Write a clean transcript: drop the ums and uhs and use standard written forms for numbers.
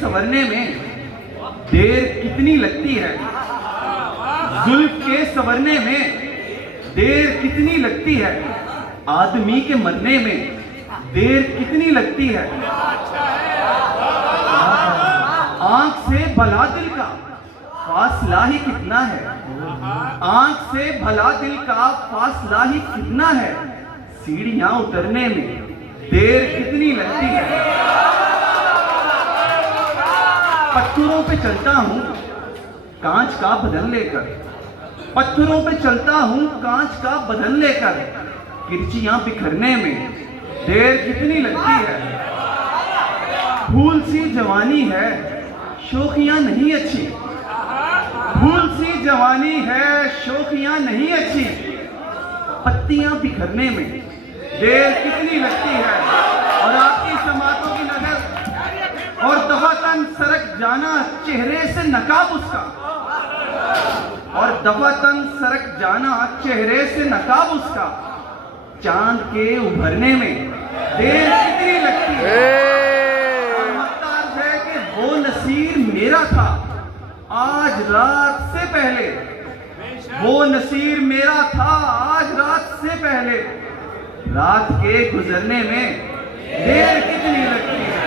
संवरने में देर कितनी लगती है, जुल्फ के संवरने में देर कितनी लगती है, आदमी के मरने में देर कितनी लगती है। आंख से भला दिल का फासला ही कितना है, आंख से भला दिल का फासला ही कितना है, सीढ़ियां उतरने में देर कितनी लगती है। पत्थरों पे चलता हूं कांच का बदन लेकर, पत्थरों पे चलता हूं कांच का बदन लेकर, किरचियां बिखरने में देर कितनी लगती है। फूल सी जवानी है शोखियां नहीं अच्छी, फूल सी जवानी है शोखियां नहीं अच्छी, पत्तियां बिखरने में देर कितनी लगती है। और आपकी समातों की नजर और दफातन सरक जाना चेहरे से नकाब उसका, और दफातन सरक जाना चेहरे से नकाब उसका, चांद के उभरने में देर कितनी लगती है। और मतलब है कि वो नसीर मेरा था आज रात से पहले, वो नसीर मेरा था आज रात से पहले, रात के गुजरने में देर कितनी लगती है।